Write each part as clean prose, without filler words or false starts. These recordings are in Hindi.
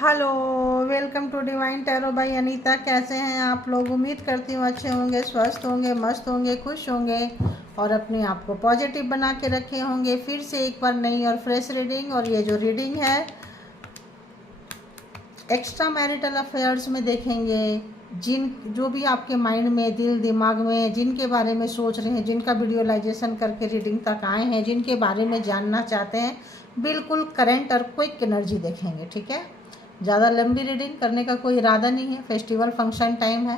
Hello, welcome to divine tarot by Anita. कैसे हैं आप लोग? उम्मीद करती हूँ अच्छे होंगे, स्वस्थ होंगे, मस्त होंगे, खुश होंगे और अपने आप को पॉजिटिव बना के रखे होंगे। फिर से एक बार नई और फ्रेश रीडिंग। और ये जो रीडिंग है एक्स्ट्रा मैरिटल अफेयर्स में देखेंगे। जो भी आपके माइंड में, दिल दिमाग में जिनके बारे में सोच रहे हैं, जिनका वीडियोलाइजेशन करके रीडिंग तक आए हैं, जिनके बारे में जानना चाहते हैं, बिल्कुल करंट और क्विक एनर्जी देखेंगे। ठीक है, ज़्यादा लंबी रीडिंग करने का कोई इरादा नहीं है। फेस्टिवल फंक्शन टाइम है,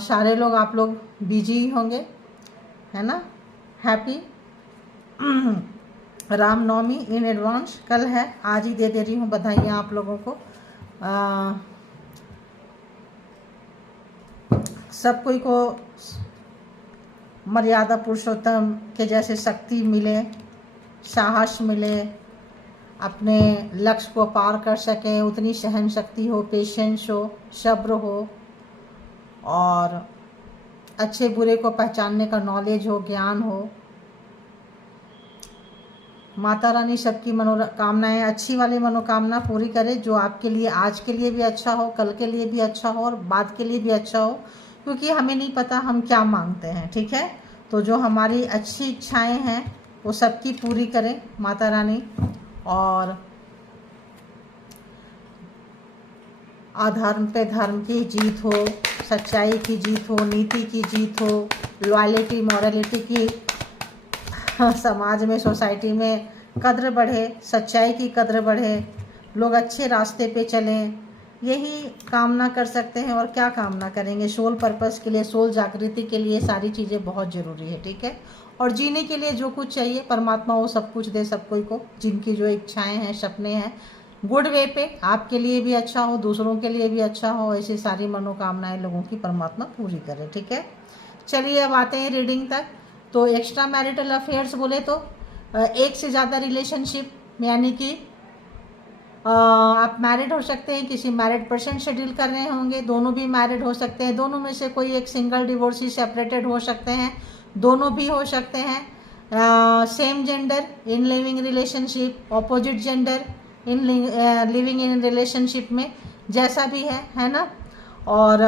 सारे लोग आप लोग बिजी होंगे, है ना। Happy Ramnavami in advance. कल है, आज ही दे रही हूँ बधाइयाँ आप लोगों को। सब कोई को मर्यादा पुरुषोत्तम के जैसे शक्ति मिले, साहस मिले, अपने लक्ष्य को पार कर सकें, उतनी सहन शक्ति हो, पेशेंस हो, सब्र हो और अच्छे बुरे को पहचानने का नॉलेज हो, ज्ञान हो। माता रानी सबकी मनोकामनाएं, अच्छी वाली मनोकामना पूरी करे, जो आपके लिए आज के लिए भी अच्छा हो, कल के लिए भी अच्छा हो और बाद के लिए भी अच्छा हो, क्योंकि हमें नहीं पता हम क्या मांगते हैं। ठीक है, तो जो हमारी अच्छी इच्छाएं हैं वो सबकी पूरी करें माता रानी। और अधर्म पे धर्म की जीत हो, सच्चाई की जीत हो, नीति की जीत हो, लॉयल्टी मॉरलिटी की समाज में, सोसाइटी में कद्र बढ़े, सच्चाई की कद्र बढ़े, लोग अच्छे रास्ते पे चलें, यही कामना कर सकते हैं। और क्या कामना करेंगे? सोल पर्पस के लिए, सोल जागृति के लिए सारी चीज़ें बहुत ज़रूरी है। ठीक है, और जीने के लिए जो कुछ चाहिए परमात्मा वो सब कुछ दे सब कोई को, जिनकी जो इच्छाएं हैं, सपने हैं, गुड वे पे, आपके लिए भी अच्छा हो, दूसरों के लिए भी अच्छा हो, ऐसी सारी मनोकामनाएं लोगों की परमात्मा पूरी करे। ठीक है, चलिए अब आते हैं रीडिंग तक। तो एक्स्ट्रा मैरिटल अफेयर्स बोले तो एक से ज़्यादा रिलेशनशिप, यानी कि आप मैरिड हो सकते हैं, किसी मैरिड पर्सन से डील कर रहे होंगे, दोनों भी मैरिड हो सकते हैं, दोनों में से कोई एक सिंगल, डिवोर्सी, सेपरेटेड हो सकते हैं, दोनों भी हो सकते हैं। Same gender in living relationship, opposite gender in living in relationship में, जैसा भी है ना। और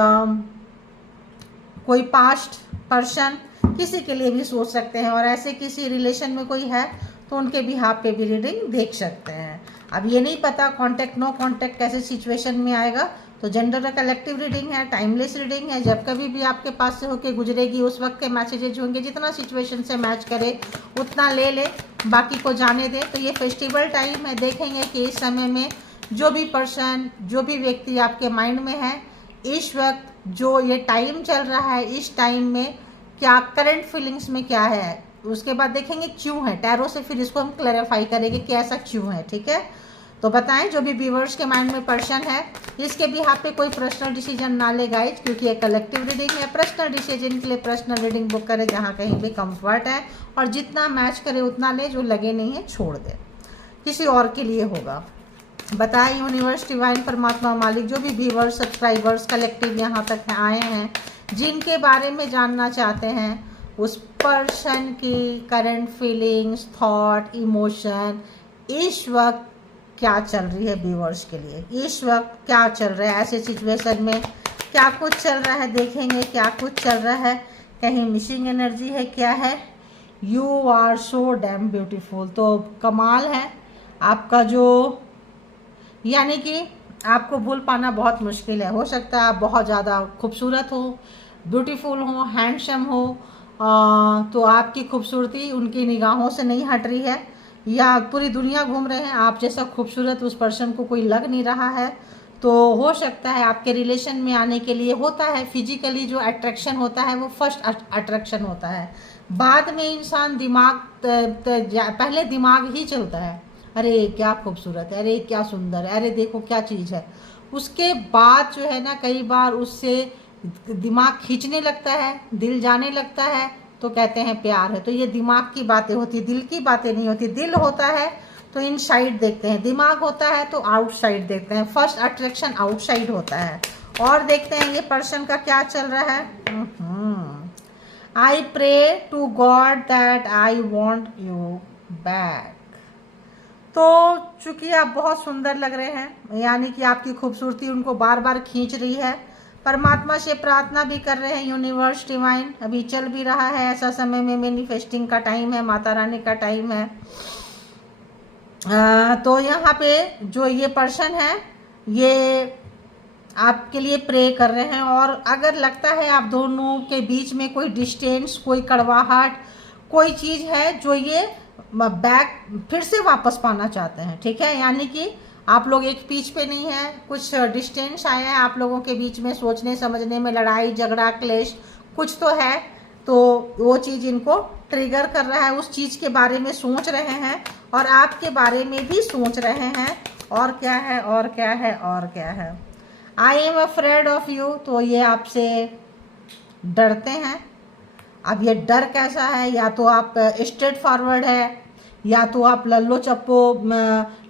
कोई पास्ट पर्सन किसी के लिए भी सोच सकते हैं, और ऐसे किसी रिलेशन में कोई है तो उनके बिहाफ पे भी रीडिंग देख सकते हैं। अब ये नहीं पता कॉन्टेक्ट नो कॉन्टेक्ट कैसे सिचुएशन में आएगा, तो जेंडर कलेक्टिव रीडिंग है, टाइमलेस रीडिंग है। जब कभी भी आपके पास से होके गुजरेगी उस वक्त के मैसेजेज होंगे, जितना सिचुएशन से मैच करे उतना ले ले, बाकी को जाने दे। तो ये फेस्टिवल टाइम है, देखेंगे कि इस समय में जो भी पर्सन, जो भी व्यक्ति आपके माइंड में है, इस वक्त जो ये टाइम चल रहा है, इस टाइम में क्या करंट फीलिंग्स में क्या है। उसके बाद देखेंगे क्यों है, टैरो से फिर इसको हम क्लैरिफाई करेंगे कि ऐसा क्यों है। ठीक है, तो बताएं जो भी व्यूअर्स के माइंड में पर्सन है, इसके भी यहाँ पे कोई पर्सनल डिसीजन ना ले गाइज, क्योंकि ये कलेक्टिव रीडिंग है। पर्सनल डिसीजन के लिए पर्सनल रीडिंग बुक करें जहाँ कहीं भी कंफर्ट है, और जितना मैच करे उतना ले, जो लगे नहीं है छोड़ दे, किसी और के लिए होगा। बताएं यूनिवर्स, डिवाइन, परमात्मा, मालिक, जो भी व्यूअर्स, सब्सक्राइबर्स कलेक्टिव यहाँ तक आए हैं, जिनके बारे में जानना चाहते हैं, उस पर्सन की करंट फीलिंग्स, थॉट, इमोशन इस वक्त क्या चल रही है व्यूअर्स के लिए, इस वक्त क्या चल रहा है, ऐसे सिचुएशन में क्या कुछ चल रहा है, देखेंगे क्या कुछ चल रहा है। कहीं मिसिंग एनर्जी है, क्या है? You are so damn beautiful. तो कमाल है आपका, जो यानी कि आपको भूल पाना बहुत मुश्किल है। हो सकता है आप बहुत ज़्यादा खूबसूरत हो, ब्यूटीफुल हो, हैंडसम हो, तो आपकी खूबसूरती उनकी निगाहों से नहीं हट रही है, या पूरी दुनिया घूम रहे हैं, आप जैसा खूबसूरत उस पर्सन को कोई लग नहीं रहा है। तो हो सकता है आपके रिलेशन में आने के लिए, होता है फिजिकली जो अट्रैक्शन होता है वो फर्स्ट अट्रैक्शन होता है, बाद में इंसान दिमाग पहले दिमाग ही चलता है, अरे क्या खूबसूरत है, अरे क्या सुंदर है, अरे देखो क्या चीज़ है। उसके बाद जो है ना, कई बार उससे दिमाग खींचने लगता है, दिल जाने लगता है, तो कहते हैं प्यार है। तो ये दिमाग की बातें होती, दिल की बातें नहीं होती। दिल होता है तो इनसाइड देखते हैं, दिमाग होता है तो आउटसाइड देखते हैं। फर्स्ट अट्रैक्शन आउटसाइड होता है। और देखते हैं ये पर्सन का क्या चल रहा है। I pray to God that I want you back. तो चूंकि आप बहुत सुंदर लग रहे हैं, यानी कि आपकी खूबसूरती उनको बार बार खींच रही है, परमात्मा से प्रार्थना भी कर रहे हैं, यूनिवर्स डिवाइन अभी चल भी रहा है, ऐसा समय में मैनिफेस्टिंग का टाइम है, माता रानी का टाइम है। तो यहाँ पे जो ये पर्सन है ये आपके लिए प्रे कर रहे हैं, और अगर लगता है आप दोनों के बीच में कोई डिस्टेंस, कोई कड़वाहट, कोई चीज़ है जो ये बैक फिर से वापस पाना चाहते हैं, ठीक है, यानी कि आप लोग एक पीच पे नहीं है, कुछ डिस्टेंस आया है आप लोगों के बीच में, सोचने समझने में, लड़ाई झगड़ा क्लेश कुछ तो है, तो वो चीज़ इनको ट्रिगर कर रहा है, उस चीज़ के बारे में सोच रहे हैं और आपके बारे में भी सोच रहे हैं। और क्या है, और क्या है, और क्या है, I am afraid of you, तो ये आपसे डरते हैं। अब ये डर कैसा है, या तो आप स्ट्रेट फॉरवर्ड है, या तो आप लल्लो चप्पो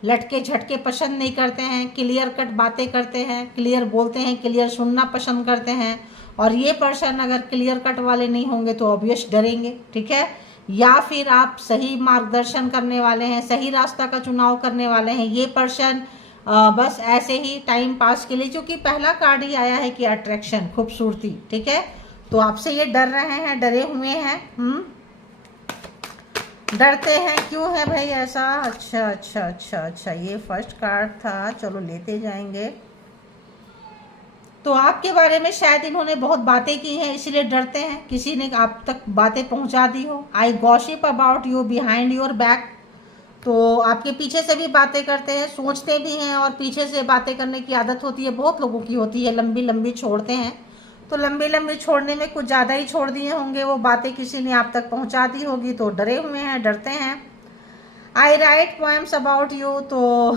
लटके झटके पसंद नहीं करते हैं, क्लियर कट बातें करते हैं, क्लियर बोलते हैं, क्लियर सुनना पसंद करते हैं। और ये पर्सन अगर क्लियर कट वाले नहीं होंगे तो ऑब्वियस डरेंगे, ठीक है। या फिर आप सही मार्गदर्शन करने वाले हैं, सही रास्ता का चुनाव करने वाले हैं। ये पर्सन बस ऐसे ही टाइम पास के लिए, क्योंकि पहला कार्ड ही आया है कि अट्रैक्शन, खूबसूरती, ठीक है, तो आपसे ये डर रहे हैं, डरे हुए हैं। डरते हैं, क्यों है भाई ऐसा? अच्छा अच्छा अच्छा अच्छा, ये फर्स्ट कार्ड था, चलो लेते जाएंगे। तो आपके बारे में शायद इन्होंने बहुत बातें की हैं, इसलिए डरते हैं, किसी ने आप तक बातें पहुंचा दी हो। I gossip about you behind your back, तो आपके पीछे से भी बातें करते हैं, सोचते भी हैं, और पीछे से बातें करने की आदत होती है, बहुत लोगों की होती है, लंबी लंबी छोड़ते हैं। तो लंबी लंबी छोड़ने में कुछ ज़्यादा ही छोड़ दिए होंगे, वो बातें किसी ने आप तक पहुंचा दी होगी, तो डरे हुए हैं, डरते हैं। आई राइट पोएम्स अबाउट यू, तो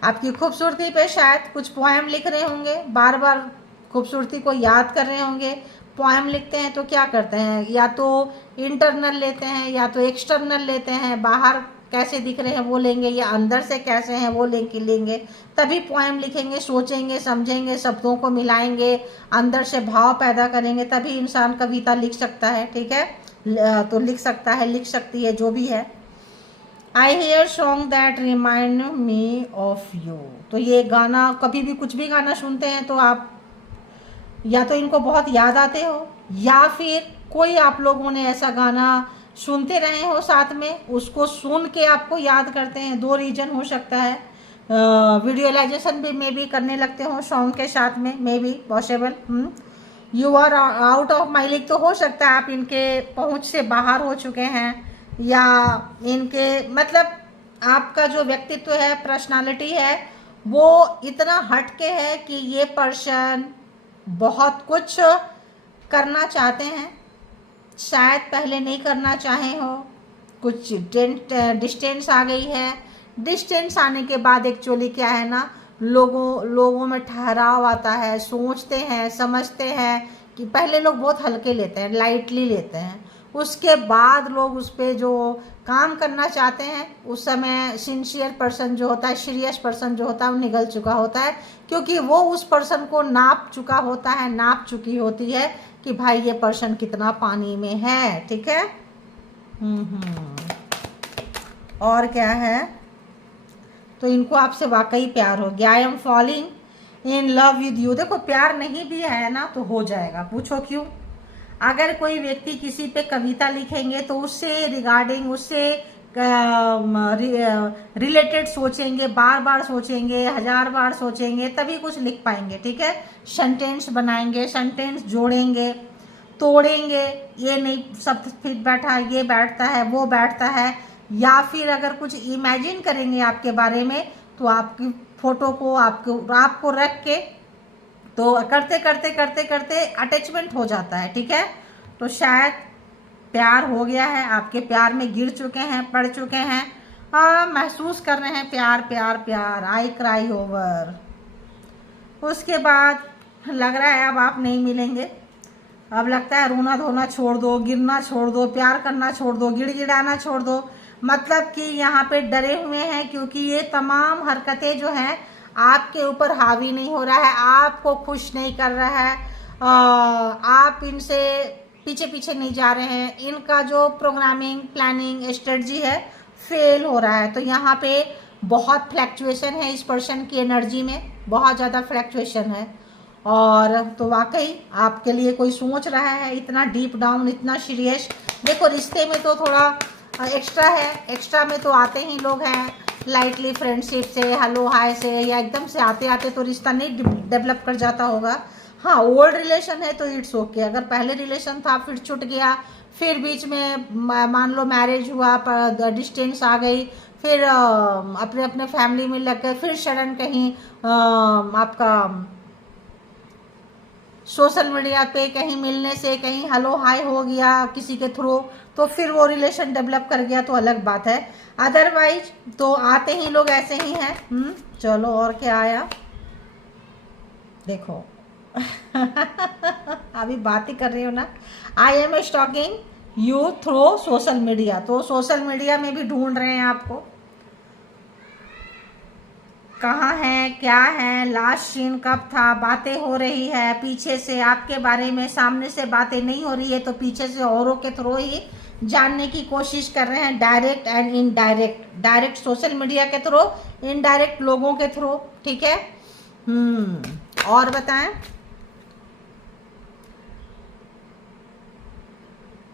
आपकी खूबसूरती पे शायद कुछ पोएम लिख रहे होंगे, बार बार खूबसूरती को याद कर रहे होंगे। पोएम लिखते हैं तो क्या करते हैं, या तो इंटरनल लेते हैं या तो एक्सटर्नल लेते हैं, बाहर कैसे दिख रहे हैं वो लेंगे, या अंदर से कैसे हैं वो लेंगे, तभी पोएम लिखेंगे। सोचेंगे समझेंगे, शब्दों को मिलाएंगे, अंदर से भाव पैदा करेंगे, तभी इंसान कविता लिख सकता है, ठीक है, तो लिख सकता है, लिख सकती है, जो भी है। I hear song that remind me of you, तो ये गाना, कभी भी कुछ भी गाना सुनते हैं तो आप या तो इनको बहुत याद आते हो, या फिर कोई आप लोगों ने ऐसा गाना सुनते रहे हो साथ में, उसको सुन के आपको याद करते हैं। दो रीजन हो सकता है, विजुअलाइजेशन भी मे बी करने लगते हो सॉन्ग के साथ में, may be possible. You are out of my league, तो हो सकता है आप इनके पहुंच से बाहर हो चुके हैं, या इनके मतलब आपका जो व्यक्तित्व है, पर्सनालिटी है, वो इतना हटके है कि ये पर्सन बहुत कुछ करना चाहते हैं, शायद पहले नहीं करना चाहे हो, कुछ डिस्टेंस आ गई है। डिस्टेंस आने के बाद एक्चुअली क्या है ना, लोगों में ठहराव आता है, सोचते हैं समझते हैं, कि पहले लोग बहुत हल्के लेते हैं, लाइटली लेते हैं, उसके बाद लोग उस पर जो काम करना चाहते हैं, उस समय सिंसियर पर्सन जो होता है, सीरियस पर्सन जो होता है, वो निगल चुका होता है, क्योंकि वो उस पर्सन को नाप चुका होता है, नाप चुकी होती है कि भाई ये पर्सन कितना पानी में है, ठीक है। और क्या है, तो इनको आपसे वाकई प्यार हो गया। I am falling in love with you, देखो प्यार नहीं भी है ना तो हो जाएगा, पूछो क्यों। अगर कोई व्यक्ति किसी पे कविता लिखेंगे तो उससे रिगार्डिंग, उससे रिलेटेड सोचेंगे, बार बार सोचेंगे, 1000 बार सोचेंगे, तभी कुछ लिख पाएंगे, ठीक है। सेंटेंस बनाएंगे, सेंटेंस जोड़ेंगे, तोड़ेंगे, ये नहीं सब फिट बैठा, ये बैठता है, वो बैठता है, या फिर अगर कुछ इमेजिन करेंगे आपके बारे में तो आपकी फोटो को आपको रख के, तो करते करते करते करते अटैचमेंट हो जाता है, ठीक है। तो शायद प्यार हो गया है, आपके प्यार में गिर चुके हैं, पड़ चुके हैं, महसूस कर रहे हैं प्यार प्यार प्यार। आई क्राई ओवर, उसके बाद लग रहा है अब आप नहीं मिलेंगे, अब लगता है रोना धोना छोड़ दो, गिरना छोड़ दो, प्यार करना छोड़ दो, गिड़गिड़ाना छोड़ दो, मतलब कि यहाँ पे डरे हुए हैं, क्योंकि ये तमाम हरकतें जो हैं आपके ऊपर हावी नहीं हो रहा है, आपको खुश नहीं कर रहा है, आप इनसे पीछे पीछे नहीं जा रहे हैं, इनका जो प्रोग्रामिंग प्लानिंग स्ट्रेटजी है फेल हो रहा है। तो यहाँ पे बहुत फ्लैक्चुएशन है इस पर्सन की एनर्जी में, बहुत ज़्यादा फ्लैक्चुएशन है। और तो वाकई आपके लिए कोई सोच रहा है इतना डीप डाउन, इतना सीरियस। देखो रिश्ते में तो थोड़ा एक्स्ट्रा है, एक्स्ट्रा में तो आते ही लोग हैं लाइटली, फ्रेंडशिप से, हेलो हाय से, या एकदम से आते आते तो रिश्ता नहीं डेवलप कर जाता होगा। हाँ ओल्ड रिलेशन है तो इट्स ओके। अगर पहले रिलेशन था फिर छूट गया, फिर बीच में मान लो मैरिज हुआ पर डिस्टेंस आ गई, फिर अपने अपने फैमिली में लग गए, फिर सडन कहीं आपका सोशल मीडिया पे कहीं मिलने से कहीं हेलो हाय हो गया किसी के थ्रू, तो फिर वो रिलेशन डेवलप कर गया तो अलग बात है। अदरवाइज तो आते ही लोग ऐसे ही हैं। चलो और क्या आया देखो अभी बात ही कर रही हो ना। I am stalking you through social media, तो सोशल मीडिया में भी ढूंढ रहे हैं आपको, कहाँ है क्या है, लास्ट सीन कब था, बातें हो रही है पीछे से आपके बारे में, सामने से बातें नहीं हो रही है तो पीछे से औरों के थ्रू ही जानने की कोशिश कर रहे हैं, direct and indirect, direct social media के थ्रू, इनडायरेक्ट लोगों के थ्रू। ठीक है। और बताएं।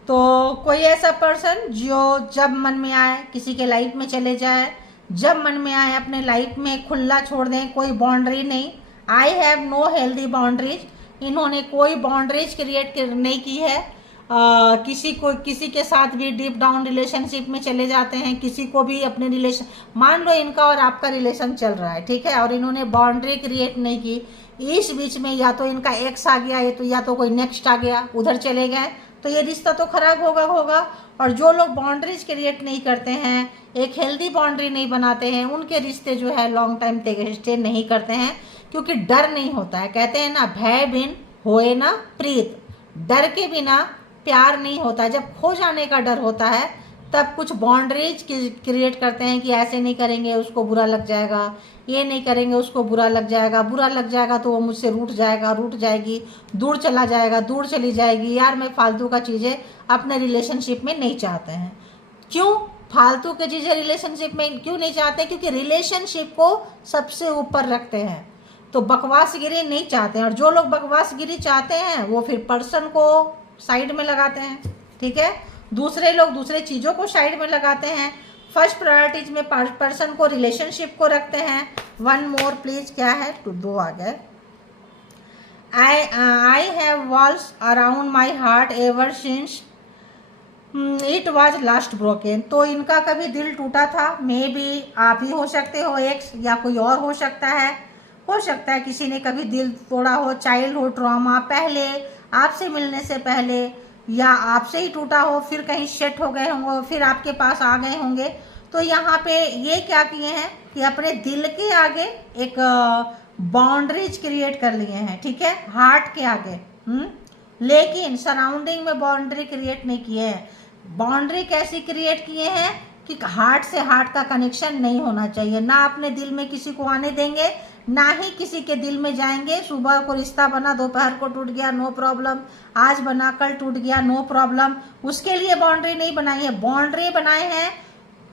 तो कोई ऐसा पर्सन जो जब मन में आए किसी के लाइफ में चले जाए, जब मन में आए अपने लाइफ में खुला छोड़ दें, कोई बाउंड्री नहीं। I have no healthy boundaries, इन्होंने कोई बाउंड्रीज क्रिएट नहीं की है। किसी के साथ भी डीप डाउन रिलेशनशिप में चले जाते हैं, किसी को भी अपने रिलेशन, मान लो इनका और आपका रिलेशन चल रहा है, ठीक है, और इन्होंने बाउंड्री क्रिएट नहीं की, इस बीच में या तो इनका एक्स आ गया या तो कोई नेक्स्ट आ गया, उधर चले गए, तो ये रिश्ता तो खराब होगा। और जो लोग बाउंड्रीज क्रिएट नहीं करते हैं, एक हेल्दी बाउंड्री नहीं बनाते हैं, उनके रिश्ते जो है लॉन्ग टाइम तक स्टे नहीं करते हैं, क्योंकि डर नहीं होता है। कहते हैं ना, भय बिन होए ना प्रीत, डर के बिना प्यार नहीं होता। जब खो जाने का डर होता है तब कुछ बाउंड्रीज क्रिएट करते हैं कि ऐसे नहीं करेंगे उसको बुरा लग जाएगा, ये नहीं करेंगे उसको बुरा लग जाएगा, बुरा लग जाएगा तो वो मुझसे रूठ जाएगा, रूठ जाएगी, दूर चला जाएगा, दूर चली जाएगी। यार मैं फालतू का चीज़ें अपने रिलेशनशिप में नहीं चाहते हैं। क्यों फालतू की चीज़ें रिलेशनशिप में क्यों नहीं चाहते? क्योंकि रिलेशनशिप को सबसे ऊपर रखते हैं, तो बकवासगिरी नहीं चाहते हैं। और जो लोग बकवासगिरी चाहते हैं वो फिर पर्सन को साइड में लगाते हैं, ठीक है, दूसरे लोग दूसरे चीज़ों को साइड में लगाते हैं। फर्स्ट प्रायोरिटीज में पर्सन को, रिलेशनशिप को रखते हैं। वन मोर प्लीज, क्या है, टू दो आ गए। आई have walls around my heart ever since it was last broken. तो इनका कभी दिल टूटा था, मे बी आप ही हो सकते हो एक्स, या कोई और हो सकता है किसी ने कभी दिल तोड़ा हो, चाइल्डहुड ट्रॉमा, पहले आपसे मिलने से पहले, या आपसे ही टूटा हो, फिर कहीं सेट हो गए होंगे, फिर आपके पास आ गए होंगे। तो यहाँ पे ये क्या किए हैं कि अपने दिल के आगे एक बाउंड्रीज क्रिएट कर लिए हैं, ठीक है, हार्ट के आगे। लेकिन सराउंडिंग में बाउंड्री क्रिएट नहीं किए हैं। बाउंड्री कैसी क्रिएट किए हैं कि हार्ट से हार्ट का कनेक्शन नहीं होना चाहिए, ना अपने दिल में किसी को आने देंगे, ना ही किसी के दिल में जाएंगे। सुबह को रिश्ता बना, दोपहर को टूट गया, नो प्रॉब्लम, आज बना कल टूट गया, नो प्रॉब्लम, उसके लिए बाउंड्री नहीं बनाई है। बाउंड्री बनाए हैं,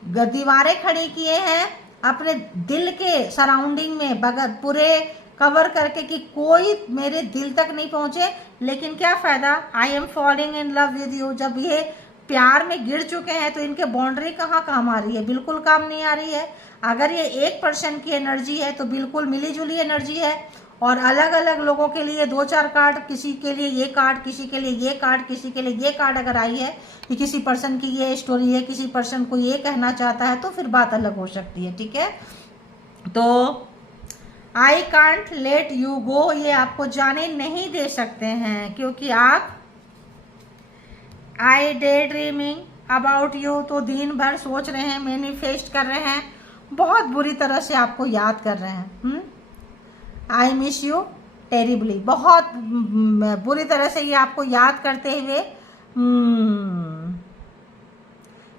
दीवारें खड़ी किए हैं अपने दिल के सराउंडिंग में, बगैर पूरे कवर करके कि कोई मेरे दिल तक नहीं पहुंचे। लेकिन क्या फायदा, I am falling in love with you, जब ये प्यार में गिर चुके हैं तो इनके बाउंड्री कहाँ काम आ रही है, बिल्कुल काम नहीं आ रही है। अगर ये एक पर्सन की एनर्जी है तो बिल्कुल मिली जुली एनर्जी है, और अलग अलग लोगों के लिए दो चार कार्ड, किसी के लिए ये कार्ड, किसी के लिए ये कार्ड, किसी के लिए ये कार्ड अगर आई है कि किसी पर्सन की ये स्टोरी है, किसी पर्सन को ये कहना चाहता है, तो फिर बात अलग हो सकती है, ठीक है। तो I can't let you go, ये आपको जाने नहीं दे सकते हैं, क्योंकि आप आई डे ड्रीमिंग अबाउट यू, तो दिन भर सोच रहे हैं, मैनिफेस्ट कर रहे हैं, बहुत बुरी तरह से आपको याद कर रहे हैं। आई मिस यू टेरिबली, बहुत बुरी तरह से ये आपको याद करते हुए,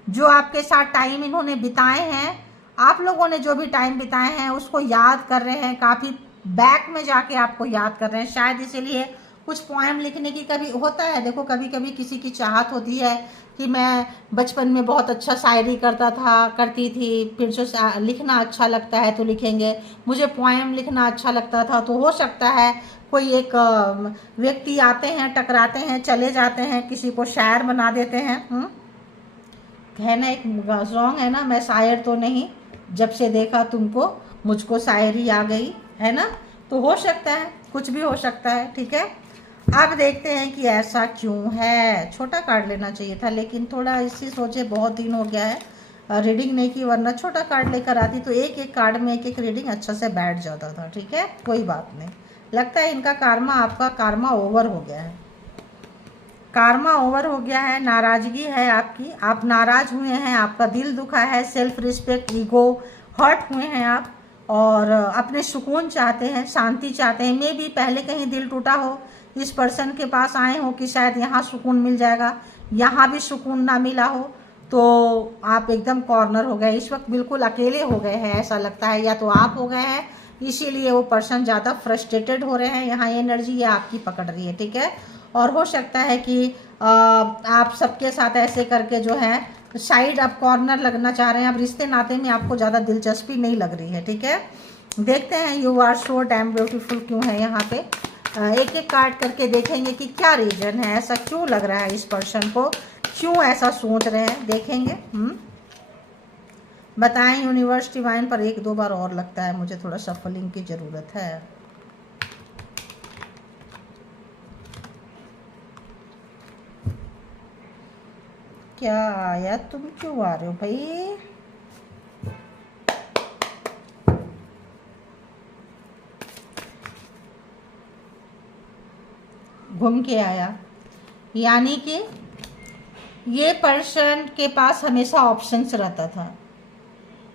जो आपके साथ टाइम इन्होंने बिताए हैं, आप लोगों ने जो भी टाइम बिताए हैं उसको याद कर रहे हैं, काफ़ी बैक में जाके आपको याद कर रहे हैं। शायद इसीलिए कुछ पोएम लिखने की कभी होता है। देखो कभी कभी किसी की चाहत होती है कि मैं बचपन में बहुत अच्छा शायरी करता था, करती थी, फिर जो लिखना अच्छा लगता है तो लिखेंगे। मुझे पोएम लिखना अच्छा लगता था, तो हो सकता है कोई एक व्यक्ति आते हैं, टकराते हैं, चले जाते हैं, किसी को शायर बना देते हैं। है ना, एक सॉन्ग है ना, मैं शायर तो नहीं, जब से देखा तुमको मुझको शायरी आ गई, है ना। तो हो सकता है, कुछ भी हो सकता है, ठीक है। अब देखते हैं कि ऐसा क्यों है। छोटा कार्ड लेना चाहिए था, लेकिन थोड़ा इसी सोचे बहुत दिन हो गया है रीडिंग नहीं की, वरना छोटा कार्ड लेकर आती तो एक एक कार्ड में एक एक रीडिंग अच्छा से बैठ जाता था, ठीक है। कोई बात नहीं, लगता है इनका कार्मा, आपका कार्मा ओवर हो गया है। कार्मा ओवर हो गया है, नाराज़गी है आपकी, आप नाराज़ हुए हैं, आपका दिल दुखा है, सेल्फ रिस्पेक्ट, ईगो हर्ट हुए हैं आप, और अपने सुकून चाहते हैं, शांति चाहते हैं। मे भी पहले कहीं दिल टूटा हो, इस पर्सन के पास आए हो कि शायद यहाँ सुकून मिल जाएगा, यहाँ भी सुकून ना मिला हो, तो आप एकदम कॉर्नर हो गए, इस वक्त बिल्कुल अकेले हो गए हैं ऐसा लगता है, या तो आप हो गए हैं इसीलिए वो पर्सन ज़्यादा फ्रस्ट्रेटेड हो रहे हैं। यहाँ एनर्जी ये आपकी पकड़ रही है, ठीक है। और हो सकता है कि आप सबके साथ ऐसे करके जो है साइड आप कॉर्नर लगना चाह रहे हैं, अब रिश्ते नाते में आपको ज़्यादा दिलचस्पी नहीं लग रही है, ठीक है। देखते हैं you are so damn beautiful क्यों है यहाँ पे। एक एक कार्ड करके देखेंगे कि क्या रीजन है, ऐसा क्यों लग रहा है इस पर्सन को, क्यों ऐसा सोच रहे हैं, देखेंगे। बताएं यूनिवर्स डिवाइन, पर एक दो बार और लगता है मुझे थोड़ा सफलिंग की ज़रूरत है। क्या आया, तुम क्यों आ रहे हो भाई। घूम के आया, यानी कि ये पर्सन के पास हमेशा ऑप्शंस रहता था।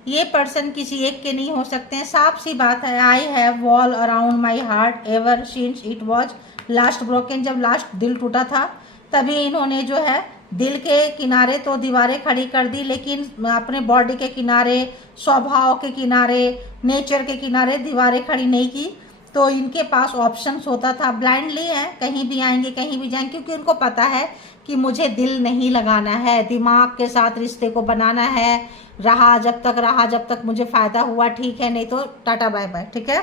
ये पर्सन किसी एक के नहीं हो सकते हैं, साफ सी बात है। I have wall around my heart ever since it was last broken, जब लास्ट दिल टूटा था तभी इन्होंने जो है दिल के किनारे तो दीवारें खड़ी कर दी, लेकिन अपने बॉडी के किनारे, स्वभाव के किनारे, नेचर के किनारे दीवारें खड़ी नहीं की। तो इनके पास ऑप्शंस होता था, ब्लाइंडली है, कहीं भी आएंगे कहीं भी जाएंगे, क्योंकि उनको पता है कि मुझे दिल नहीं लगाना है, दिमाग के साथ रिश्ते को बनाना है। रहा जब तक मुझे फ़ायदा हुआ ठीक है, नहीं तो टाटा बाय बाय, ठीक है।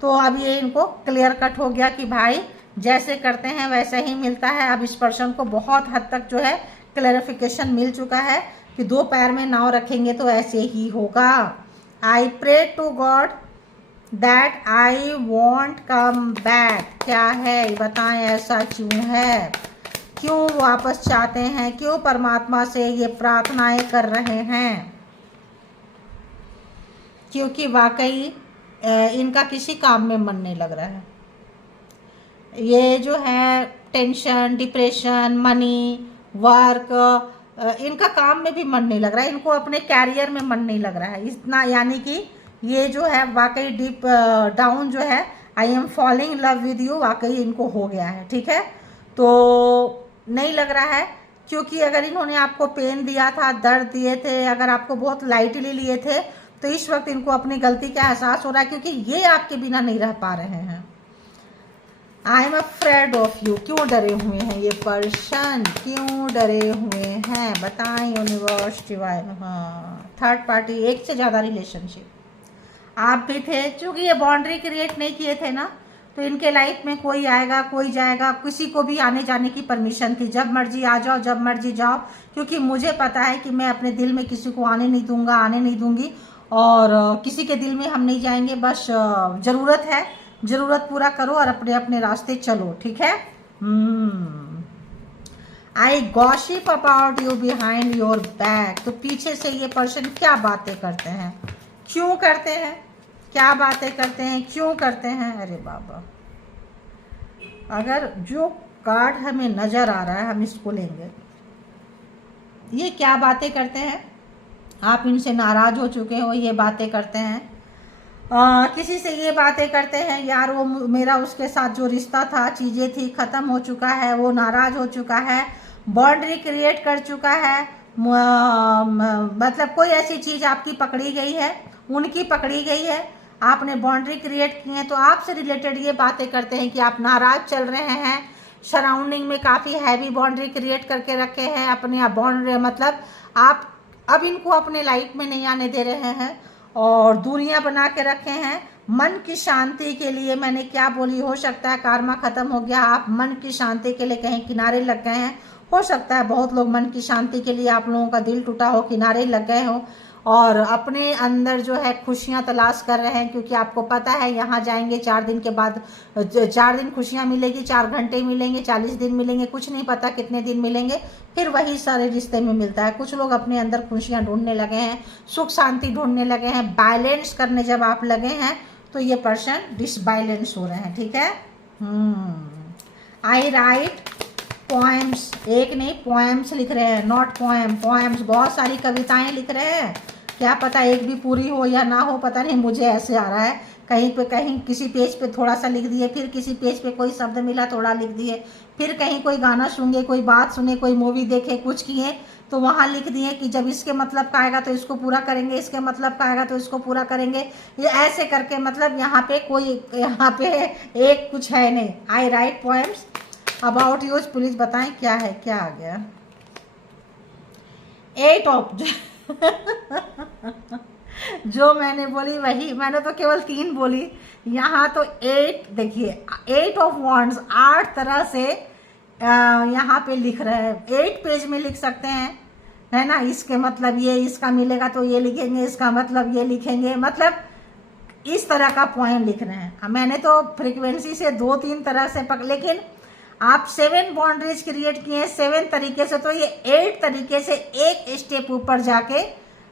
तो अब ये इनको क्लियर कट हो गया कि भाई जैसे करते हैं वैसे ही मिलता है। अब इस पर्सन को बहुत हद तक जो है क्लैरिफिकेशन मिल चुका है कि दो पैर में नाव रखेंगे तो ऐसे ही होगा। I pray to God that I want come back. क्या है बताएं, ऐसा क्यों है, क्यों वापस चाहते हैं, क्यों परमात्मा से ये प्रार्थनाएं कर रहे हैं। क्योंकि वाकई इनका किसी काम में मन नहीं लग रहा है। ये जो है टेंशन, डिप्रेशन, मनी, वर्क, इनका काम में भी मन नहीं लग रहा है, इनको अपने कैरियर में मन नहीं लग रहा है इतना, यानी कि ये जो है वाकई डीप डाउन जो है I am falling in love with you, वाकई इनको हो गया है, ठीक है। तो नहीं लग रहा है, क्योंकि अगर इन्होंने आपको पेन दिया था, दर्द दिए थे, अगर आपको बहुत लाइटली लिए थे, तो इस वक्त इनको अपनी गलती का एहसास हो रहा है, क्योंकि ये आपके बिना नहीं रह पा रहे हैं। I am afraid of you, क्यों डरे हुए हैं ये पर्सन, क्यों डरे हुए हैं बताएं यूनिवर्स डिवाइन। हाँ, थर्ड पार्टी, एक से ज़्यादा रिलेशनशिप आप भी थे, क्योंकि ये बाउंड्री क्रिएट नहीं किए थे ना, तो इनके लाइफ में कोई आएगा कोई जाएगा, किसी को भी आने जाने की परमिशन थी, जब मर्जी आ जाओ जब मर्जी जाओ, क्योंकि मुझे पता है कि मैं अपने दिल में किसी को आने नहीं दूंगा, आने नहीं दूंगी, और किसी के दिल में हम नहीं जाएंगे। बस ज़रूरत है, ज़रूरत पूरा करो और अपने अपने रास्ते चलो, ठीक है। I gossip about you behind your back, तो पीछे से ये पर्सन क्या बातें करते हैं, क्यों करते हैं, क्या बातें करते हैं, क्यों करते हैं। अरे बाबा, अगर जो कार्ड हमें नज़र आ रहा है हम इसको लेंगे। ये क्या बातें करते हैं, आप इनसे नाराज़ हो चुके हो, ये बातें करते हैं, किसी से ये बातें करते हैं, यार वो मेरा उसके साथ जो रिश्ता था, चीज़ें थी, ख़त्म हो चुका है, वो नाराज़ हो चुका है, बाउंड्री क्रिएट कर चुका है, मतलब कोई ऐसी चीज़ आपकी पकड़ी गई है, उनकी पकड़ी गई है, आपने बाउंड्री क्रिएट की है, तो आपसे रिलेटेड ये बातें करते हैं कि आप नाराज चल रहे हैं, सराउंडिंग में काफ़ी हैवी बाउंड्री क्रिएट करके रखे हैं अपने, आप बाउंड्री मतलब आप अब इनको अपने लाइफ में नहीं आने दे रहे हैं और दूरियां बना के रखे हैं मन की शांति के लिए। मैंने क्या बोली, हो सकता है कार्मा खत्म हो गया, आप मन की शांति के लिए कहीं किनारे लग गए हैं। हो सकता है बहुत लोग मन की शांति के लिए आप लोगों का दिल टूटा हो, किनारे लग गए हो और अपने अंदर जो है खुशियां तलाश कर रहे हैं, क्योंकि आपको पता है यहाँ जाएंगे 4 दिन के बाद, 4 दिन खुशियां मिलेगी, 4 घंटे मिलेंगे, 40 दिन मिलेंगे, कुछ नहीं पता कितने दिन मिलेंगे, फिर वही सारे रिश्ते में मिलता है। कुछ लोग अपने अंदर खुशियां ढूंढने लगे हैं, सुख शांति ढूंढने लगे हैं, बैलेंस करने जब आप लगे हैं तो ये पर्सन डिसबैलेंस हो रहे हैं। ठीक है। आई राइट पोएम्स, एक नहीं पोएम्स लिख रहे हैं, नॉट पोएम, पोएम्स, बहुत सारी कविताएं लिख रहे हैं। क्या पता एक भी पूरी हो या ना हो, पता नहीं, मुझे ऐसे आ रहा है। कहीं पे कहीं किसी पेज पे थोड़ा सा लिख दिए, फिर किसी पेज पे कोई शब्द मिला थोड़ा लिख दिए, फिर कहीं कोई गाना सुने, कोई बात सुने, कोई मूवी देखे, कुछ किए तो वहाँ लिख दिए कि जब इसके मतलब का आएगा तो इसको पूरा करेंगे, इसके मतलब का आएगा तो इसको पूरा करेंगे, ये ऐसे करके मतलब यहाँ पे कोई, यहाँ पे एक कुछ है नहीं। I write poems about you's, please बताएं क्या है, क्या आ गया। 8 ऑफ जो मैंने बोली वही, मैंने तो केवल 3 बोली, यहाँ तो 8 देखिए, 8 ऑफ वॉन्ड्स, 8 तरह से यहाँ पे लिख रहे हैं। 8 पेज में लिख सकते हैं, है ना। इसके मतलब ये, इसका मिलेगा तो ये लिखेंगे, इसका मतलब ये लिखेंगे, मतलब इस तरह का पॉइंट लिख रहे हैं। मैंने तो फ्रीक्वेंसी से 2-3 तरह से लेकिन आप 7 बाउंड्रीज क्रिएट किए 7 तरीके से, तो ये 8 तरीके से एक स्टेप ऊपर जाके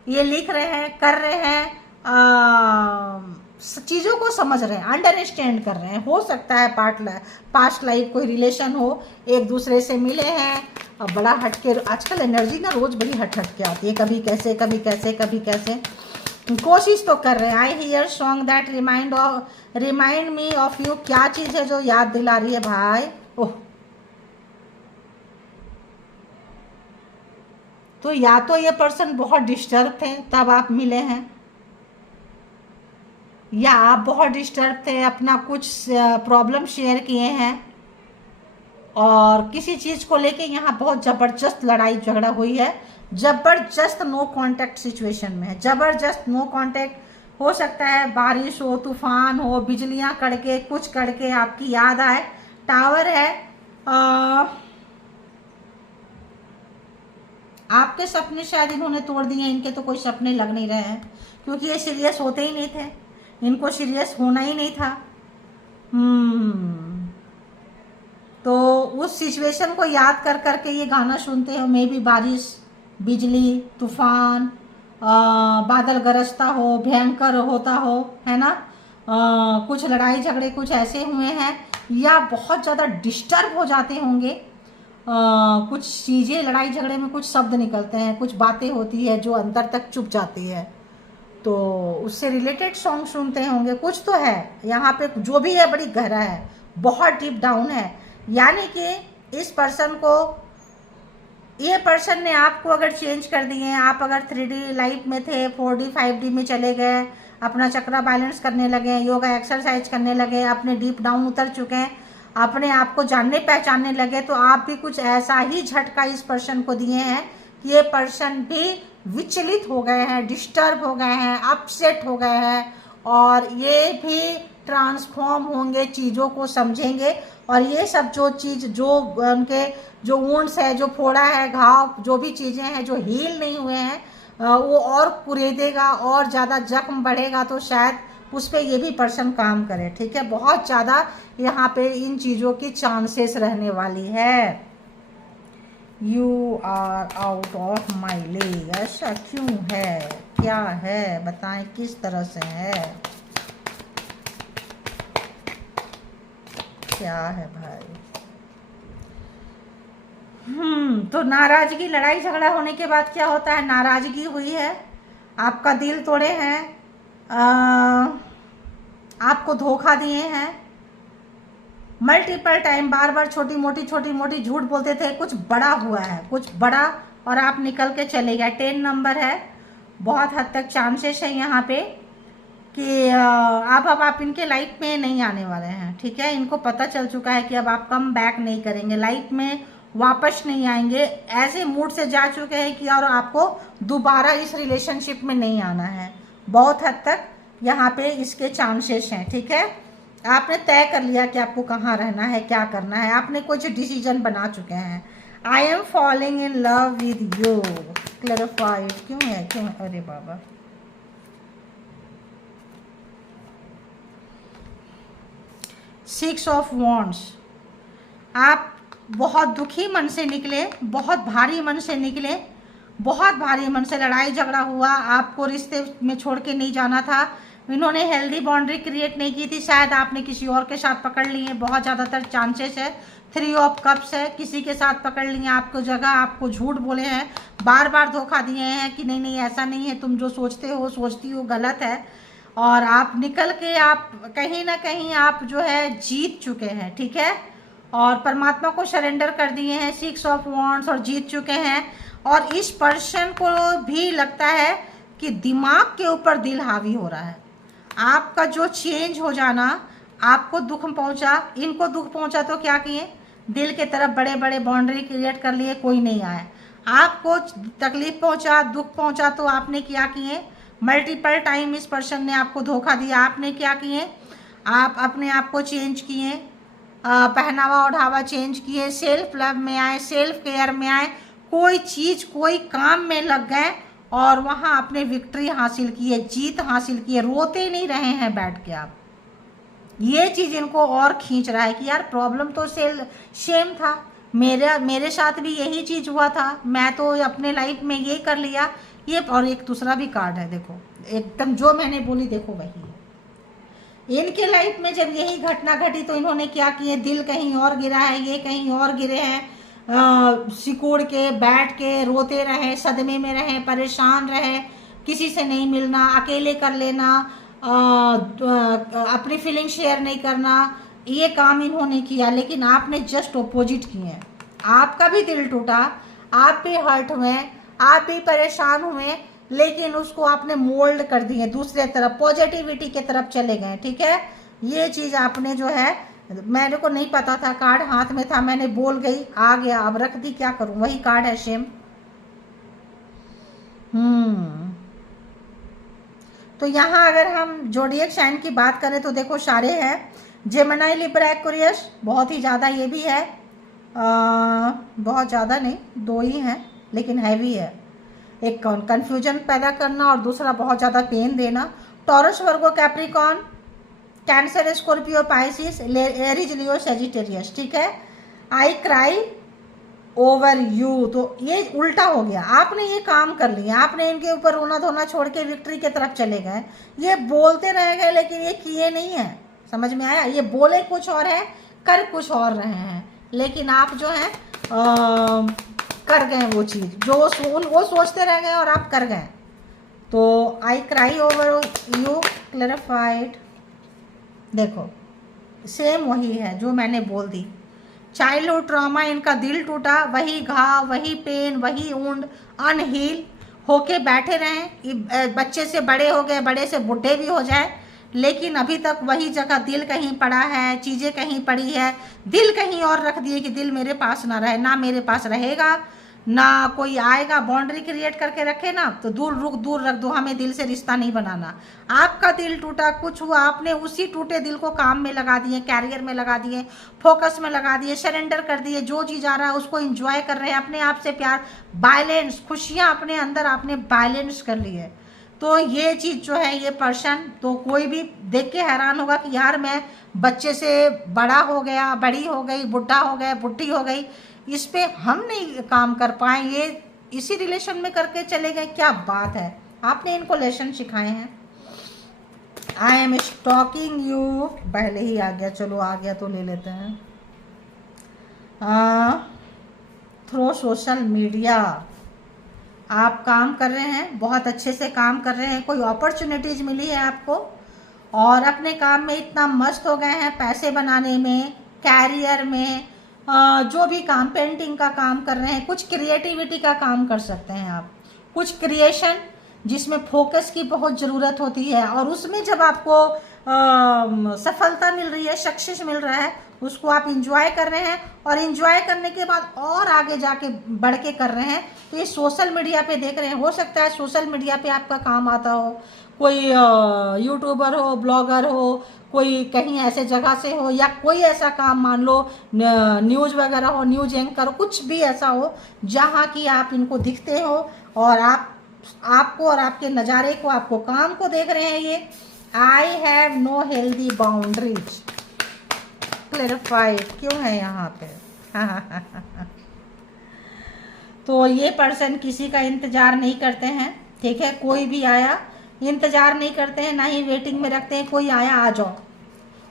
ये लिख रहे हैं, कर रहे हैं, चीज़ों को समझ रहे हैं, अंडरस्टैंड कर रहे हैं। हो सकता है पास्ट लाइफ कोई रिलेशन हो, एक दूसरे से मिले हैं, बड़ा हटके, आजकल एनर्जी ना रोज बड़ी हट के आती है, कभी कैसे कभी कैसे कभी कैसे, कोशिश तो कर रहे हैं। I hear song that remind me of you, क्या चीज़ है जो याद दिला रही है भाई। ओह, तो या तो ये पर्सन बहुत डिस्टर्ब थे तब आप मिले हैं, या आप बहुत डिस्टर्ब थे, अपना कुछ प्रॉब्लम शेयर किए हैं और किसी चीज़ को लेके यहाँ बहुत ज़बरदस्त लड़ाई झगड़ा हुई है, ज़बरदस्त नो कांटेक्ट सिचुएशन में है, ज़बरदस्त नो कांटेक्ट। हो सकता है बारिश हो, तूफान हो, बिजलियाँ कड़के, कुछ कड़के आपकी याद आए, टावर है, आपके सपने शायद इन्होंने तोड़ दिए, इनके तो कोई सपने लग नहीं रहे हैं, क्योंकि ये सीरियस होते ही नहीं थे, इनको सीरियस होना ही नहीं था। तो उस सिचुएशन को याद कर करके ये गाना सुनते हो, मे बी बारिश, बिजली, तूफान, बादल गरजता हो, भयंकर होता हो, है ना, कुछ लड़ाई झगड़े कुछ ऐसे हुए हैं, या बहुत ज़्यादा डिस्टर्ब हो जाते होंगे, कुछ चीज़ें, लड़ाई झगड़े में कुछ शब्द निकलते हैं, कुछ बातें होती है जो अंदर तक चुप जाती है, तो उससे रिलेटेड सॉन्ग सुनते होंगे, कुछ तो है यहाँ पे, जो भी है बड़ी गहरा है, बहुत डीप डाउन है। यानी कि इस पर्सन को, ये पर्सन ने आपको अगर चेंज कर दिए, आप अगर 3D लाइफ में थे, 4D 5D में चले गए, अपना चक्रा बैलेंस करने लगे, योगा एक्सरसाइज करने लगे, अपने डीप डाउन उतर चुके हैं, अपने आप को जानने पहचानने लगे, तो आप भी कुछ ऐसा ही झटका इस पर्सन को दिए हैं कि ये पर्सन भी विचलित हो गए हैं, डिस्टर्ब हो गए हैं, अपसेट हो गए हैं, और ये भी ट्रांसफॉर्म होंगे, चीज़ों को समझेंगे, और ये सब जो चीज़, जो उनके जो वुंड्स है, जो फोड़ा है, घाव, जो भी चीज़ें हैं जो हील नहीं हुए हैं, वो और कुरेदेगा और ज़्यादा जख्म बढ़ेगा, तो शायद उस पर ये भी पर्सन काम करे। ठीक है, बहुत ज़्यादा यहाँ पे इन चीज़ों की चांसेस रहने वाली है। You are out of my league, ऐसा क्यों है, क्या है, बताएं किस तरह से है, क्या है भाई। तो नाराजगी, लड़ाई झगड़ा होने के बाद क्या होता है, नाराजगी हुई है, आपका दिल तोड़े हैं, आपको धोखा दिए हैं, मल्टीपल टाइम, बार बार छोटी मोटी झूठ बोलते थे, कुछ बड़ा हुआ है, कुछ बड़ा, और आप निकल के चले गए। 10 नंबर है, बहुत हद तक चांसेस है यहाँ पे कि अब आप इनके लाइफ में नहीं आने वाले हैं, ठीक है। इनको पता चल चुका है कि अब आप कम बैक नहीं करेंगे, लाइफ में वापस नहीं आएंगे, ऐसे मूड से जा चुके हैं कि और आपको दोबारा इस रिलेशनशिप में नहीं आना है। बहुत हद तक यहाँ पे इसके चांसेस हैं, ठीक है। आपने तय कर लिया कि आपको कहाँ रहना है, क्या करना है, आपने कुछ डिसीजन बना चुके हैं। I am following in love with you, clarified क्यों है, क्यों है? अरे बाबा, सिक्स ऑफ वॉन्ड्स, आप बहुत दुखी मन से निकले, बहुत भारी मन से निकले, बहुत भारी मन से लड़ाई झगड़ा हुआ, आपको रिश्ते में छोड़ के नहीं जाना था। इन्होंने हेल्दी बाउंड्री क्रिएट नहीं की थी, शायद आपने किसी और के साथ पकड़ लिए, बहुत ज़्यादातर चांसेस है। 3 ऑफ कप्स है, किसी के साथ पकड़ लिए, आपको जगह, आपको झूठ बोले हैं, बार बार धोखा दिए हैं कि नहीं नहीं ऐसा नहीं है, तुम जो सोचते हो सोचती हो गलत है। और आप निकल के आप कहीं ना कहीं आप जो है जीत चुके हैं, ठीक है। और परमात्मा को सरेंडर कर दिए हैं, 6 ऑफ वॉन्ड्स, और जीत चुके हैं। और इस पर्सन को भी लगता है कि दिमाग के ऊपर दिल हावी हो रहा है। आपका जो चेंज हो जाना, आपको दुख पहुंचा, इनको दुख पहुंचा तो क्या किए, दिल के तरफ बड़े बड़े बाउंड्री क्रिएट कर लिए, कोई नहीं आया। आपको तकलीफ पहुंचा, दुख पहुंचा तो आपने क्या किए, मल्टीपल टाइम इस पर्सन ने आपको धोखा दिया, आपने क्या किए, आप अपने आप को चेंज किए, पहनावा ओढ़ावा चेंज किए, सेल्फ लव में आए, सेल्फ केयर में आए, कोई चीज़ कोई काम में लग गए और वहाँ आपने विक्ट्री हासिल की है, जीत हासिल की है। रोते नहीं रहे हैं बैठ के आप। ये चीज़ इनको और खींच रहा है कि यार प्रॉब्लम तो सेम था, मेरे साथ भी यही चीज़ हुआ था, मैं तो अपने लाइफ में ये कर लिया। ये और एक दूसरा भी कार्ड है, देखो एकदम जो मैंने बोली, देखो वही है। इनके लाइफ में जब यही घटना घटी तो इन्होंने क्या किए, दिल कहीं और गिरा है, ये कहीं और गिरे हैं, सिकुड़ के बैठ के रोते रहे, सदमे में रहे, परेशान रहे, किसी से नहीं मिलना, अकेले कर लेना, अपनी फीलिंग शेयर नहीं करना, ये काम इन्होंने किया। लेकिन आपने जस्ट ऑपोजिट किए, आपका भी दिल टूटा, आप भी हर्ट हुए, आप भी परेशान हुए, लेकिन उसको आपने मोल्ड कर दिए, दूसरे तरफ पॉजिटिविटी के तरफ चले गए, ठीक है। ये चीज़ आपने जो है, मेरे को नहीं पता था, कार्ड हाथ में था, मैंने बोल गई, आ गया, अब रख दी, क्या करूं, वही कार्ड है शेम। तो यहाँ अगर हम जोडिएक साइन की बात करें तो देखो सारे हैं, जेमिनी, लिब्रा, एक्वेरियस, बहुत ही ज़्यादा ये भी है, बहुत ज़्यादा नहीं, 2 ही हैं लेकिन हैवी है। एक कन्फ्यूजन पैदा करना और दूसरा बहुत ज़्यादा पेन देना। Taurus, Virgo, Capricorn, Cancer, Scorpio, Pisces, Aries, Leo, Sagittarius, ठीक है। आई क्राई ओवर यू, तो ये उल्टा हो गया, आपने ये काम कर लिया, आपने इनके ऊपर रोना धोना छोड़ के विक्ट्री के तरफ चले गए। ये बोलते रह गए लेकिन ये किए नहीं है, समझ में आया। ये बोले कुछ और है, कर कुछ और रहे हैं, लेकिन आप जो है कर गए वो चीज़ जो वो सोचते रह गए और आप कर गए। तो I cry over you, clarified, देखो सेम वही है जो मैंने बोल दी। चाइल्डहुड ट्रॉमा, इनका दिल टूटा, वही घाव, वही पेन, वही वुंड, अनहील होके बैठे रहें, बच्चे से बड़े हो गए, बड़े से बुढ़े भी हो जाए, लेकिन अभी तक वही जगह दिल कहीं पड़ा है, चीज़ें कहीं पड़ी है, दिल कहीं और रख दिए कि दिल मेरे पास ना रहे, ना मेरे पास रहेगा, ना कोई आएगा। बाउंड्री क्रिएट करके रखे ना तो दूर रख दो, हमें दिल से रिश्ता नहीं बनाना। आपका दिल टूटा, कुछ हुआ, आपने उसी टूटे दिल को काम में लगा दिए, कैरियर में लगा दिए, फोकस में लगा दिए, सरेंडर कर दिए, जो चीज़ आ रहा है उसको एंजॉय कर रहे हैं, अपने आप से प्यार, बैलेंस, खुशियाँ अपने अंदर आपने बैलेंस कर ली है। तो ये चीज़ जो है, ये पर्सन तो कोई भी देख के हैरान होगा कि यार मैं बच्चे से बड़ा हो गया, बड़ी हो गई, बुढ़ा हो गया, बुढ़ी हो गई, इस पे हम नहीं काम कर पाए, ये इसी रिलेशन में करके चले गए, क्या बात है, आपने इनको लेसन सिखाए हैं। आई एम स्टॉकिंग यू, पहले ही आ गया, चलो आ गया तो ले लेते हैं। थ्रू सोशल मीडिया आप काम कर रहे हैं, बहुत अच्छे से काम कर रहे हैं, कोई अपॉर्चुनिटीज़ मिली है आपको और अपने काम में इतना मस्त हो गए हैं, पैसे बनाने में, कैरियर में, जो भी काम, पेंटिंग का काम कर रहे हैं, कुछ क्रिएटिविटी का काम कर सकते हैं आप, कुछ क्रिएशन जिसमें फोकस की बहुत ज़रूरत होती है, और उसमें जब आपको सफलता मिल रही है, सक्सेस मिल रहा है, उसको आप इंजॉय कर रहे हैं, और इंजॉय करने के बाद और आगे जाके बढ़ के कर रहे हैं, तो ये सोशल मीडिया पे देख रहे हैं। हो सकता है सोशल मीडिया पे आपका काम आता हो, कोई यूट्यूबर हो, ब्लॉगर हो, कोई कहीं ऐसे जगह से हो, या कोई ऐसा काम मान लो न्यूज़ वगैरह हो, न्यूज़ एंकर, कुछ भी ऐसा हो जहाँ की आप इनको दिखते हो, और आपको और आपके नज़ारे को, आपको काम को देख रहे हैं। ये I have no healthy boundaries, clarified क्यों है यहाँ पे? तो ये पर्सन किसी का इंतज़ार नहीं करते हैं, ठीक है? कोई भी आया इंतज़ार नहीं करते हैं, ना ही वेटिंग में रखते हैं। कोई आया आ जाओ,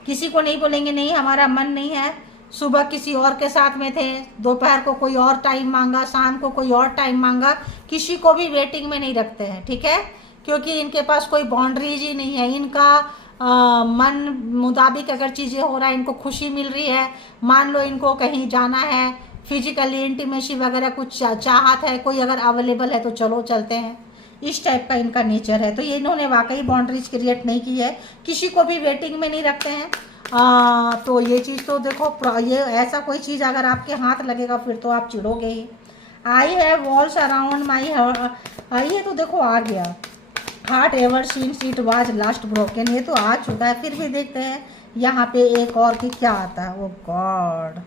किसी को नहीं बोलेंगे नहीं हमारा मन नहीं है, सुबह किसी और के साथ में थे, दोपहर को कोई और टाइम मांगा, शाम को कोई और टाइम मांगा, किसी को भी वेटिंग में नहीं रखते हैं, ठीक है? क्योंकि इनके पास कोई बाउंड्रीज ही नहीं है। इनका मन मुताबिक अगर चीज़ें हो रहा है, इनको खुशी मिल रही है, मान लो इनको कहीं जाना है, फिजिकली इंटीमेसी वगैरह कुछ चाहत है, कोई अगर अवेलेबल है तो चलो चलते हैं, इस टाइप का इनका नेचर है। तो ये इन्होंने वाकई बाउंड्रीज क्रिएट नहीं की है, किसी को भी वेटिंग में नहीं रखते हैं। तो ये चीज़ तो देखो, ये ऐसा कोई चीज़ अगर आपके हाथ लगेगा फिर तो आप चिढ़ोगे ही। I have walls around my, ये तो देखो आ गया, heart ever since it was last broken, ये तो आ चुका है। फिर भी देखते हैं यहाँ पे एक और की क्या आता है। ओ गॉड,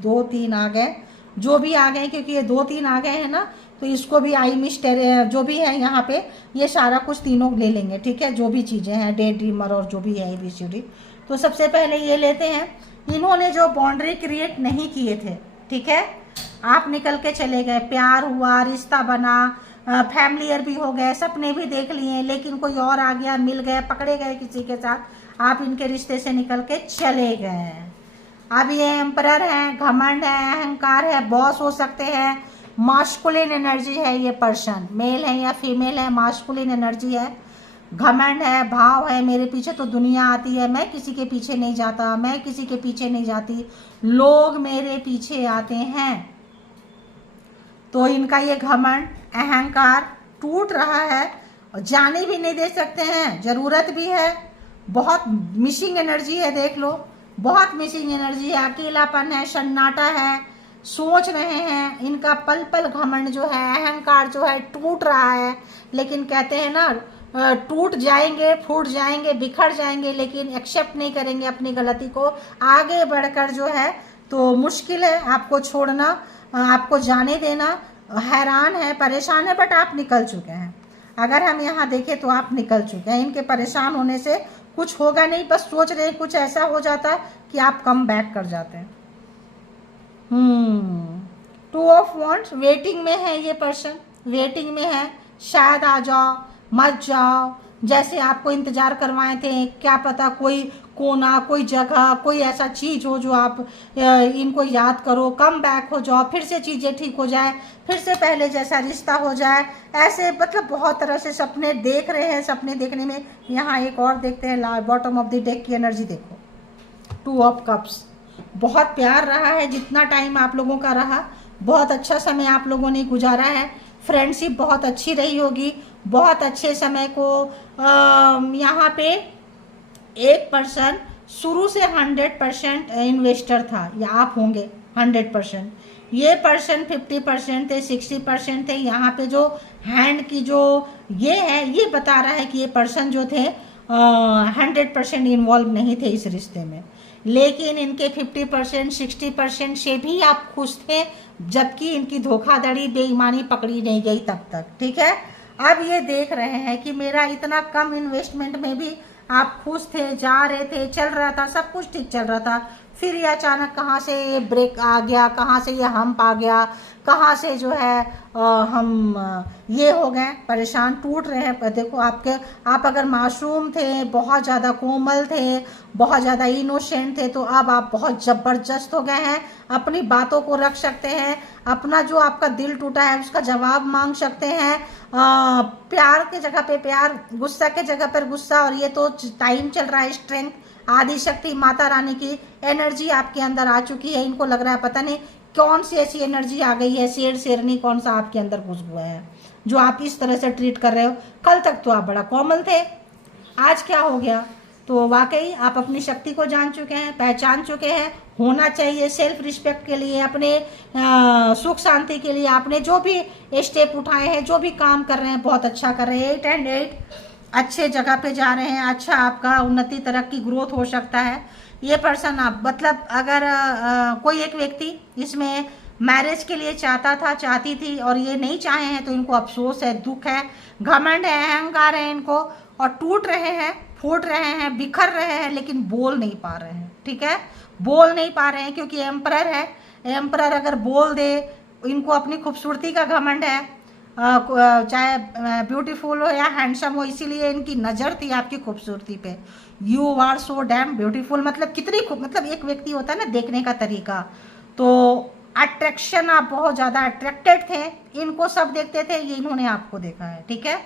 दो तीन आ गए, जो भी आ गए, क्योंकि ये 2-3 आ गए हैं ना, तो इसको भी आई मिस्टर जो भी है यहाँ पे, ये सारा कुछ तीनों ले लेंगे, ठीक है? जो भी चीज़ें हैं, डे ड्रीमर और जो भी है ABCD। तो सबसे पहले ये लेते हैं, इन्होंने जो बाउंड्री क्रिएट नहीं किए थे, ठीक है? आप निकल के चले गए, प्यार हुआ, रिश्ता बना, फैमिलियर भी हो गए, सपने भी देख लिए, लेकिन कोई और आ गया, मिल गए, पकड़े गए किसी के साथ, आप इनके रिश्ते से निकल के चले गए। अब ये एम्परर हैं, घमंड है, अहंकार है, बॉस हो सकते हैं, मास्कुलिन एनर्जी है। ये पर्सन मेल है या फीमेल है, मास्कुलिन एनर्जी है, घमंड है, भाव है, मेरे पीछे तो दुनिया आती है, मैं किसी के पीछे नहीं जाता, मैं किसी के पीछे नहीं जाती, लोग मेरे पीछे आते हैं। तो इनका ये घमंड, अहंकार टूट रहा है, और जाने भी नहीं दे सकते हैं, ज़रूरत भी है, बहुत मिसिंग एनर्जी है, देख लो, बहुत मिसिंग एनर्जी है, अकेलापन है, सन्नाटा है, सोच रहे हैं। इनका पल पल घमंड जो है, अहंकार जो है, टूट रहा है, लेकिन कहते हैं ना, टूट जाएंगे, फूट जाएंगे, बिखर जाएंगे, लेकिन एक्सेप्ट नहीं करेंगे अपनी गलती को, आगे बढ़कर जो है। तो मुश्किल है आपको छोड़ना, आपको जाने देना, हैरान है, परेशान है, बट आप निकल चुके हैं। अगर हम यहाँ देखें तो आप निकल चुके हैं, इनके परेशान होने से कुछ होगा नहीं, बस सोच रहे हैं कुछ ऐसा हो जाता है कि आप कम बैक कर जाते हैं। 2 ऑफ वॉन्ड्स, वेटिंग में है ये पर्सन, वेटिंग में है, शायद आ जाओ, मत जाओ, जैसे आपको इंतज़ार करवाए थे, क्या पता कोई कोना, कोई जगह, कोई ऐसा चीज़ हो जो आप इनको याद करो, कम बैक हो जाओ, फिर से चीज़ें ठीक हो जाए, फिर से पहले जैसा रिश्ता हो जाए, ऐसे मतलब बहुत तरह से सपने देख रहे हैं। सपने देखने में यहाँ एक और देखते हैं, बॉटम ऑफ द डेक की एनर्जी देखो, 2 ऑफ कप्स, बहुत प्यार रहा है, जितना टाइम आप लोगों का रहा, बहुत अच्छा समय आप लोगों ने गुजारा है, फ्रेंडशिप बहुत अच्छी रही होगी, बहुत अच्छे समय को। यहाँ पे एक पर्सन शुरू से 100% इन्वेस्टर था, या आप होंगे 100%, ये पर्सन 50% थे, 60% थे। यहाँ पे जो हैंड की जो ये है, ये बता रहा है कि ये पर्सन जो थे 100% इन्वॉल्व नहीं थे इस रिश्ते में, लेकिन इनके 50% 60% से भी आप खुश थे, जबकि इनकी धोखाधड़ी, बेईमानी पकड़ी नहीं गई तब तक, ठीक है? अब ये देख रहे हैं कि मेरा इतना कम इन्वेस्टमेंट में भी आप खुश थे, जा रहे थे, चल रहा था, सब कुछ ठीक चल रहा था, फिर ये अचानक कहाँ से ये ब्रेक आ गया, कहाँ से ये हम्प आ गया, कहाँ से जो है हम ये हो गए परेशान, टूट रहे हैं। देखो आप अगर मासूम थे, बहुत ज़्यादा कोमल थे, बहुत ज़्यादा इनोसेंट थे, तो अब आप बहुत ज़बरदस्त हो गए हैं, अपनी बातों को रख सकते हैं, अपना जो आपका दिल टूटा है उसका जवाब मांग सकते हैं, प्यार के जगह पे प्यार, गुस्सा के जगह पर गुस्सा। और ये तो टाइम चल रहा है, स्ट्रेंथ, आदि शक्ति, माता रानी की एनर्जी आपके अंदर आ चुकी है। इनको लग रहा है पता नहीं कौन सी ऐसी एनर्जी आ गई है, शेर शेरनी कौन सा आपके अंदर घुस हुआ है, जो आप इस तरह से ट्रीट कर रहे हो। कल तक तो आप बड़ा कोमल थे, आज क्या हो गया? तो वाकई आप अपनी शक्ति को जान चुके हैं, पहचान चुके हैं। होना चाहिए सेल्फ रिस्पेक्ट के लिए, अपने सुख शांति के लिए आपने जो भी स्टेप उठाए हैं, जो भी काम कर रहे हैं, बहुत अच्छा कर रहे हैं। 8 and 8 अच्छे जगह पे जा रहे हैं, अच्छा आपका उन्नति तरक्की ग्रोथ हो सकता है। ये पर्सन आप मतलब अगर कोई एक व्यक्ति इसमें मैरिज के लिए चाहती थी और ये नहीं चाहे हैं, तो इनको अफसोस है, दुख है, घमंड है, अहंकार है इनको, और टूट रहे हैं, फूट रहे हैं, बिखर रहे हैं, लेकिन बोल नहीं पा रहे हैं। ठीक है, बोल नहीं पा रहे हैं क्योंकि एम्परर है। एम्परर अगर बोल दे, इनको अपनी खूबसूरती का घमंड है, चाहे ब्यूटीफुल हो या हैंडसम हो, इसीलिए इनकी नज़र थी आपकी खूबसूरती पे। You are so damn beautiful, मतलब कितनी मतलब एक व्यक्ति होता है ना देखने का तरीका, तो अट्रैक्शन, आप बहुत ज़्यादा अट्रैक्टेड थे, इनको सब देखते थे, ये इन्होंने आपको देखा है। ठीक है,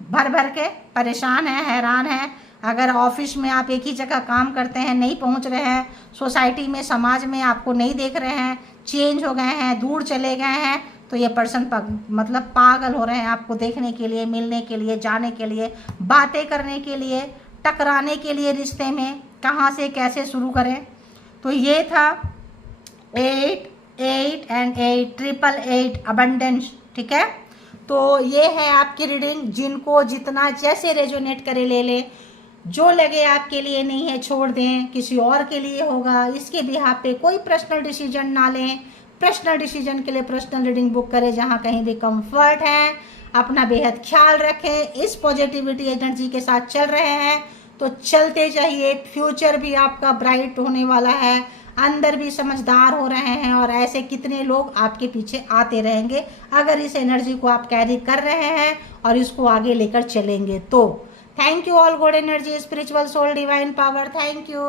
भर भर के परेशान है, हैरान है। अगर ऑफिस में आप एक ही जगह काम करते हैं, नहीं पहुंच रहे हैं, सोसाइटी में, समाज में आपको नहीं देख रहे हैं, चेंज हो गए हैं, दूर चले गए हैं, तो ये पर्सन मतलब पागल हो रहे हैं आपको देखने के लिए, मिलने के लिए, जाने के लिए, बातें करने के लिए, टकराने के लिए, रिश्ते में कहाँ से कैसे शुरू करें। तो ये था 8 8 and 8 888 अबंडेंस। ठीक है, तो ये है आपकी रीडिंग। जिनको जितना जैसे रेजोनेट करे ले ले, जो लगे आपके लिए नहीं है छोड़ दें, किसी और के लिए होगा। इसके बिहाफ पे कोई पर्सनल डिसीजन ना लें। पर्सनल डिसीजन के लिए पर्सनल रीडिंग बुक करें जहाँ कहीं भी कंफर्ट है। अपना बेहद ख्याल रखें। इस पॉजिटिविटी एनर्जी के साथ चल रहे हैं तो चलते जाइए। फ्यूचर भी आपका ब्राइट होने वाला है, अंदर भी समझदार हो रहे हैं, और ऐसे कितने लोग आपके पीछे आते रहेंगे अगर इस एनर्जी को आप कैरी कर रहे हैं और इसको आगे लेकर चलेंगे तो। Thank you all, good energy, spiritual soul, divine power, thank you.